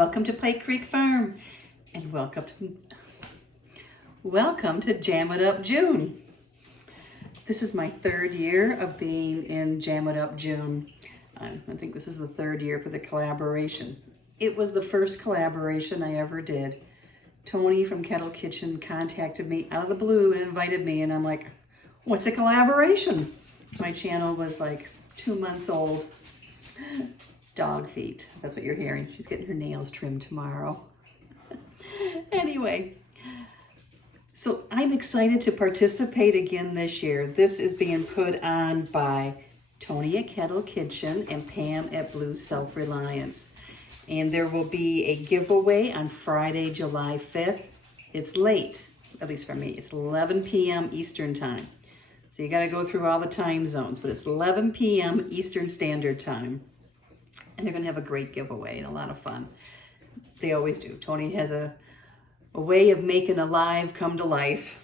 welcome to Pike Creek Farm, and welcome to Jam It Up June. This is my third year of being in Jam It Up June. I think this is the third year for the collaboration. It was the first collaboration I ever did. Tony from Kettle Kitchen contacted me out of the blue and invited me, and I'm like, what's a collaboration? My channel was like 2 months old. Dog feet, that's what you're hearing. She's getting her nails trimmed tomorrow. Anyway, so I'm excited to participate again this year. This is being put on by Tony at Kettle Kitchen and Pam at Blue Self-Reliance. And there will be a giveaway on Friday, July 5th. It's late, at least for me. It's 11 p.m. Eastern Time. So you got to go through all the time zones, but it's 11 p.m. Eastern Standard Time. And they're going to have a great giveaway and a lot of fun. They always do. Tony has a way of making a live come to life.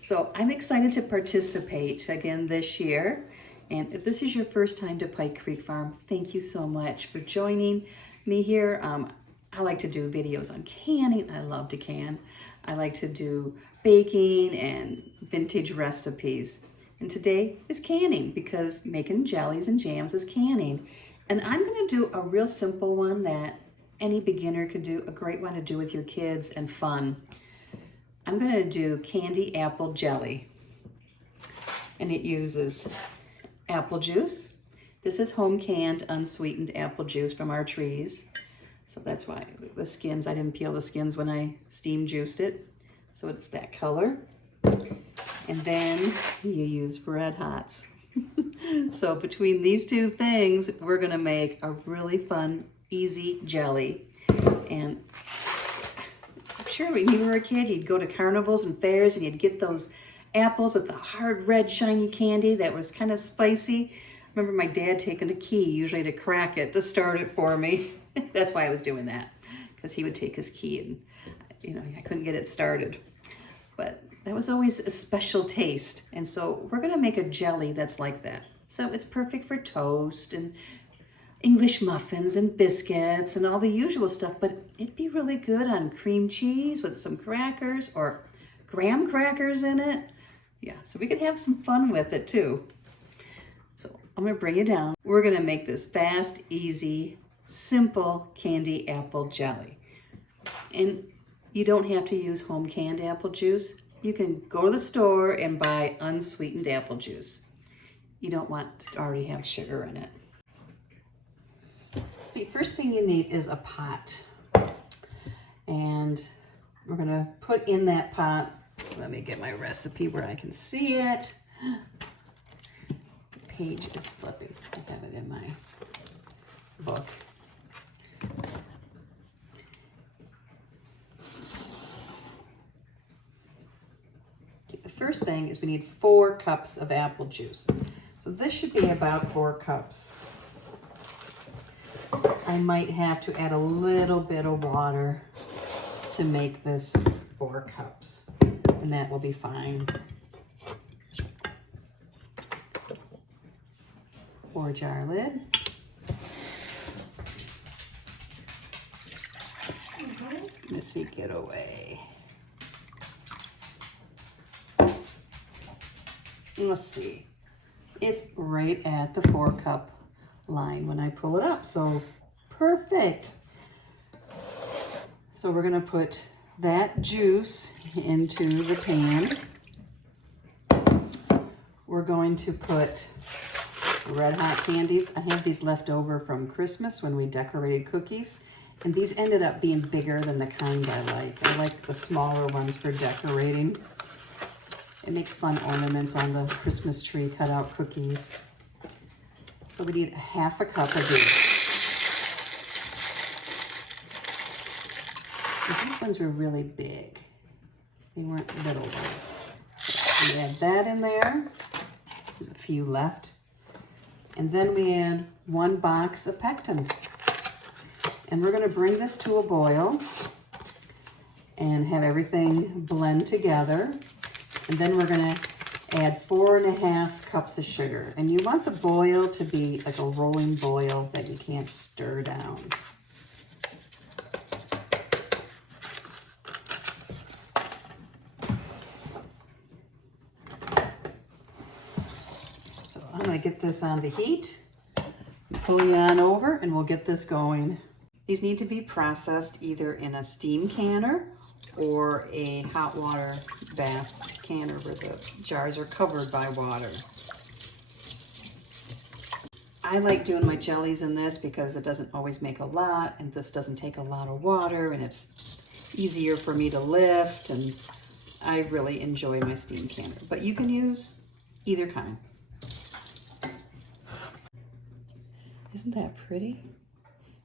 So I'm excited to participate again this year. And if this is your first time to Pike Creek Farm, thank you so much for joining me here. I like to do videos on canning. I love to can. I like to do baking and vintage recipes. And today is canning, because making jellies and jams is canning. And I'm going to do a real simple one that any beginner could do, a great one to do with your kids and fun. I'm going to do candy apple jelly. And it uses apple juice. This is home canned, unsweetened apple juice from our trees. So that's why the skins, I didn't peel the skins when I steam juiced it. So it's that color. And then you use Red Hots. So between these two things, we're gonna make a really fun, easy jelly. And I'm sure when you were a kid, you'd go to carnivals and fairs and you'd get those apples with the hard, red, shiny candy that was kind of spicy. I remember my dad taking a key, usually to crack it, to start it for me. That's why I was doing that, because he would take his key and, I couldn't get it started. But that was always a special taste. And so we're gonna make a jelly that's like that. So it's perfect for toast and English muffins and biscuits and all the usual stuff, but it'd be really good on cream cheese with some crackers or graham crackers in it. Yeah, so we could have some fun with it too. So I'm gonna bring you down. We're gonna make this fast, easy, simple candy apple jelly. And you don't have to use home canned apple juice. You can go to the store and buy unsweetened apple juice. You don't want to already have sugar in it. See, first thing you need is a pot. And we're gonna put in that pot, let me get my recipe where I can see it. The page is flipping. I have it in my book. The first thing is we need 4 cups of apple juice. So this should be about 4 cups. I might have to add a little bit of water to make this 4 cups, and that will be fine. 4-jar lid. Missy, get away. Let's see. It's right at the 4-cup line when I pull it up. So perfect. So we're going to put that juice into the pan. We're going to put Red Hot candies. I have these left over from Christmas when we decorated cookies. And these ended up being bigger than the kind I like. I like the smaller ones for decorating. It makes fun ornaments on the Christmas tree, cut out cookies. So we need 1/2 cup of these. And these ones were really big. They weren't little ones. So we add that in there. There's a few left. And then we add 1 box of pectin. And we're gonna bring this to a boil and have everything blend together. And then we're gonna add 4.5 cups of sugar. And you want the boil to be like a rolling boil that you can't stir down. get this on the heat. Pull you on over and we'll get this going. These need to be processed either in a steam canner or a hot water bath canner where the jars are covered by water. I like doing my jellies in this because it doesn't always make a lot, and this doesn't take a lot of water, and it's easier for me to lift, and I really enjoy my steam canner. But you can use either kind. Isn't that pretty?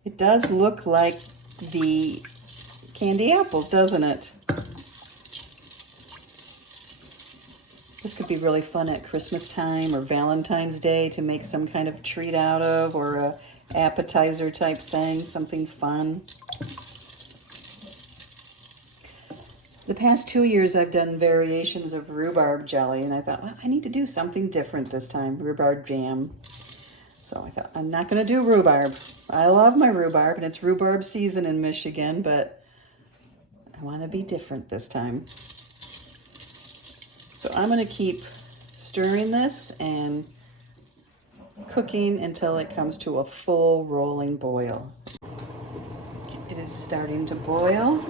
It does look like the candy apples, doesn't it? This could be really fun at Christmas time or Valentine's Day to make some kind of treat out of, or a appetizer type thing, something fun. The past 2 years I've done variations of rhubarb jelly, and I thought, well, I need to do something different this time, rhubarb jam. So I thought, I'm not going to do rhubarb. I love my rhubarb, and it's rhubarb season in Michigan, but I want to be different this time. So I'm going to keep stirring this and cooking until it comes to a full rolling boil. It is starting to boil.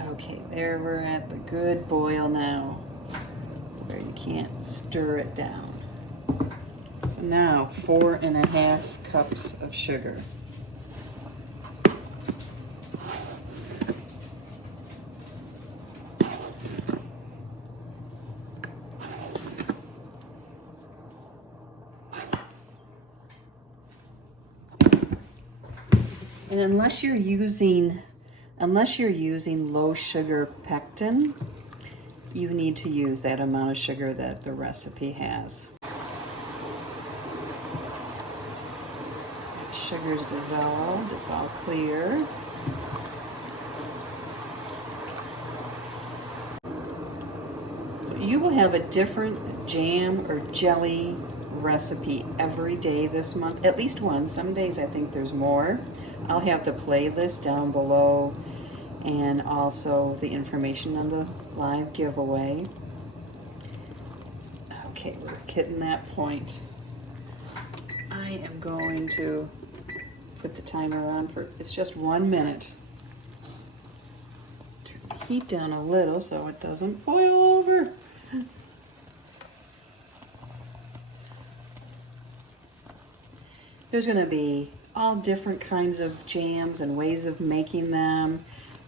Okay, there we're at the good boil now, where you can't stir it down. So now 4.5 cups of sugar. And unless you're using low sugar pectin, you need to use that amount of sugar that the recipe has. Sugar's dissolved, it's all clear. So you will have a different jam or jelly recipe every day this month, at least one. Some days I think there's more. I'll have the playlist down below and also the information on the live giveaway. Okay, we're hitting that point. I am going to put the timer on for, it's just 1 minute. Turn the heat down a little so it doesn't boil over. There's going to be all different kinds of jams and ways of making them,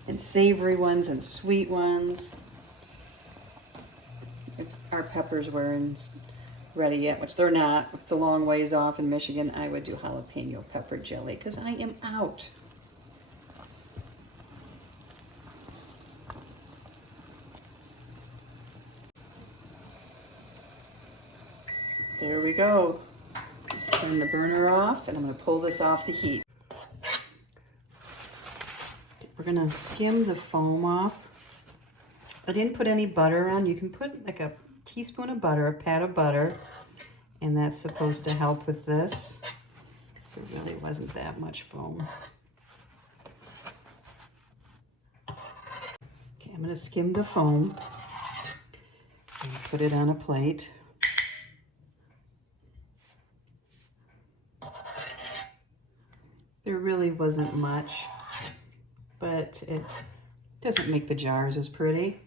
and savory ones and sweet ones. If our peppers weren't ready yet, which they're not, it's a long ways off in Michigan, I would do jalapeno pepper jelly because I am out. There we go. Just turn the burner off, and I'm going to pull this off the heat. We're going to skim the foam off. I didn't put any butter on. You can put like a teaspoon of butter, a pat of butter, and that's supposed to help with this. There really wasn't that much foam. Okay, I'm going to skim the foam and put it on a plate. There really wasn't much, but it doesn't make the jars as pretty.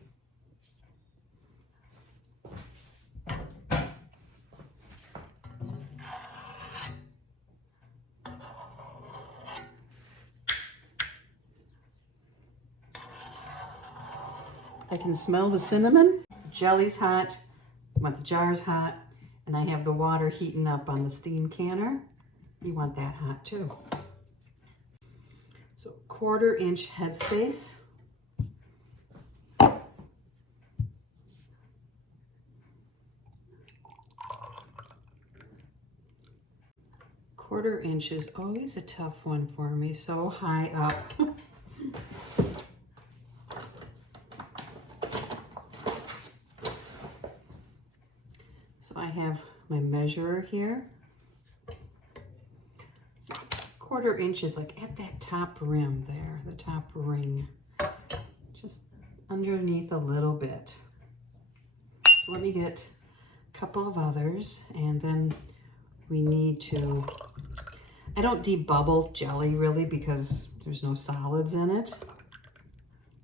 I can smell the cinnamon. The jelly's hot, you want the jars hot, and I have the water heating up on the steam canner. You want that hot too. So 1/4 inch headspace. Quarter inch is always a tough one for me, so high up. So I have my measurer here. So 1/4 inch is like at that top rim there, the top ring, just underneath a little bit. So let me get a couple of others, and then we need to, I don't debubble jelly really because there's no solids in it,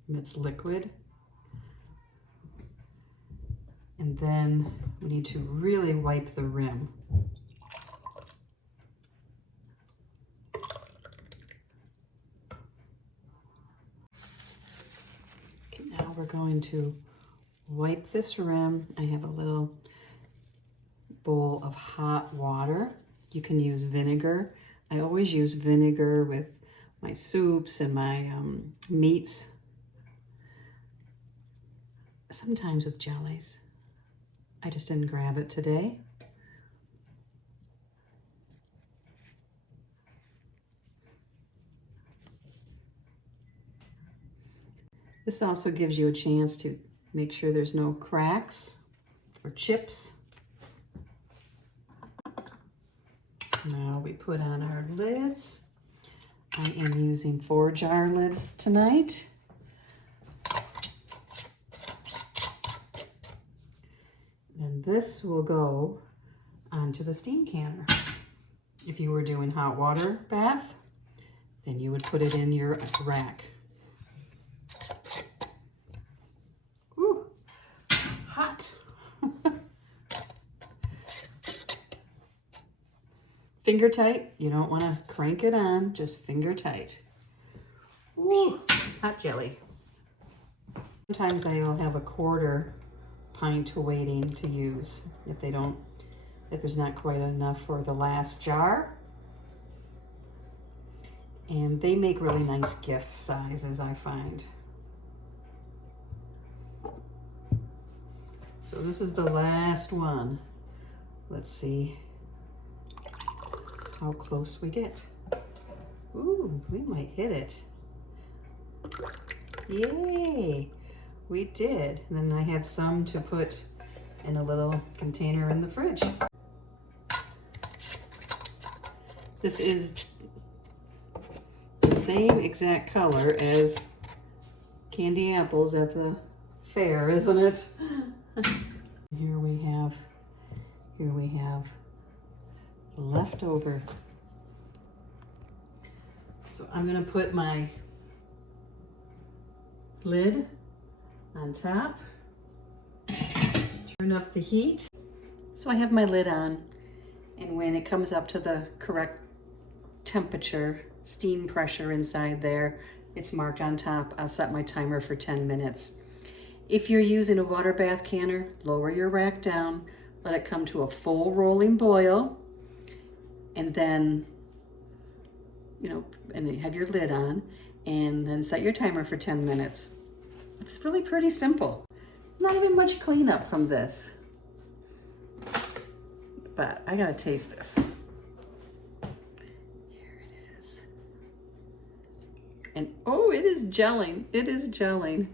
and it's liquid. And then we need to really wipe the rim. Okay, now we're going to wipe this rim. I have a little bowl of hot water. You can use vinegar. I always use vinegar with my soups and my meats. Sometimes with jellies. I just didn't grab it today. This also gives you a chance to make sure there's no cracks or chips. Now we put on our lids. I am using 4-jar lids tonight. Then this will go onto the steam canner. If you were doing hot water bath, then you would put it in your rack. Ooh, hot. Finger tight. You don't want to crank it on, just finger tight. Ooh, hot jelly. Sometimes I'll have a 1/4 pint waiting to use if there's not quite enough for the last jar. And they make really nice gift sizes, I find. So this is the last one. Let's see how close we get. Ooh, we might hit it. Yay! We did. And then I have some to put in a little container in the fridge. This is the same exact color as candy apples at the fair, isn't it? Here we have leftover. So I'm gonna put my lid on top, turn up the heat. So I have my lid on, and when it comes up to the correct temperature, steam pressure inside there, it's marked on top. I'll set my timer for 10 minutes. If you're using a water bath canner, lower your rack down, let it come to a full rolling boil, and then, and you have your lid on, and then set your timer for 10 minutes. It's really pretty simple. Not even much cleanup from this. But I gotta taste this. Here it is. And oh, it is gelling. It is gelling.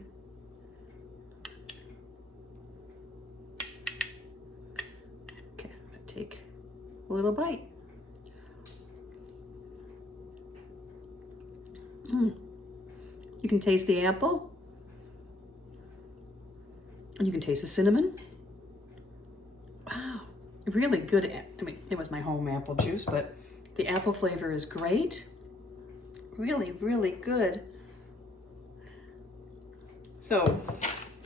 Okay, I'm gonna take a little bite. You can taste the apple. And you can taste the cinnamon. Wow, really good. I mean, it was my home apple juice, but the apple flavor is great. Really, really good. So,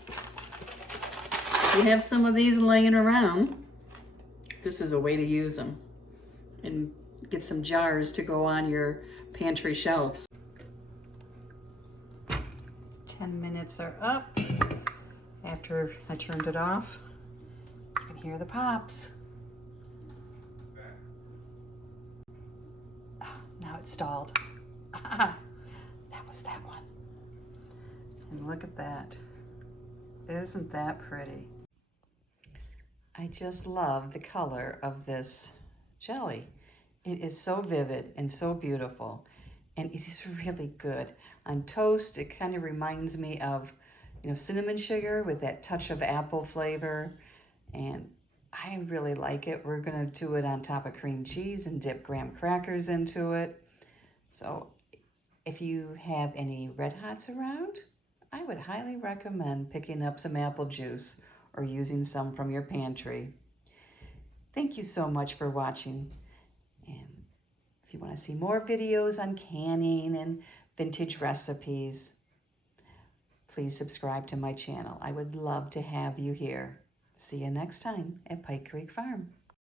if you have some of these laying around, this is a way to use them. And get some jars to go on your pantry shelves. 10 minutes are up. After I turned it off, you can hear the pops. Oh, now it's stalled. Ah, that was that one. And look at that. Isn't that pretty? I just love the color of this jelly. It is so vivid and so beautiful, and it is really good. On toast, it kind of reminds me of cinnamon sugar with that touch of apple flavor, and I really like it. We're gonna do it on top of cream cheese and dip graham crackers into it. So if you have any Red Hots around, I would highly recommend picking up some apple juice or using some from your pantry. Thank you so much for watching. And if you want to see more videos on canning and vintage recipes, please subscribe to my channel. I would love to have you here. See you next time at Pike Creek Farm.